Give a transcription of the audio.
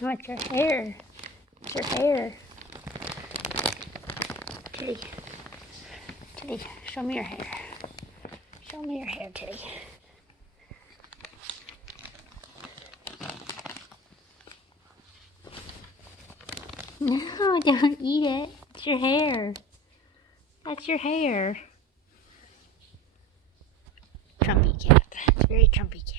Oh, it's your hair. It's your hair. Tilley. Tilley, show me your hair. Show me your hair, Tilley. No, don't eat it. It's your hair. That's your hair. Trumpy Cat. It's very Trumpy Cat.